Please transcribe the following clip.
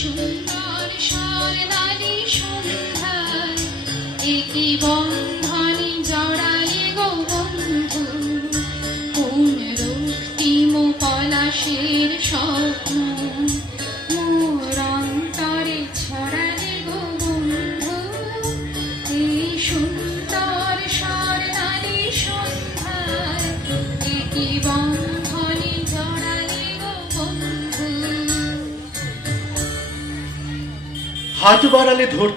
সুন্দর স্বর্ণালী সন্ধ্যায় একই বন্ধনে জড়ালে গো বন্ধু, কোন রক্তিম পলাশের স্বপ্ন মোর অন্তরে ছড়ালে গো বন্ধু। এই সুন্দর স্বর্ণালী সন্ধ্যায় একই বন্ধনে জড়ালে গো বন্ধু। হাত বাড়ালে ধরতে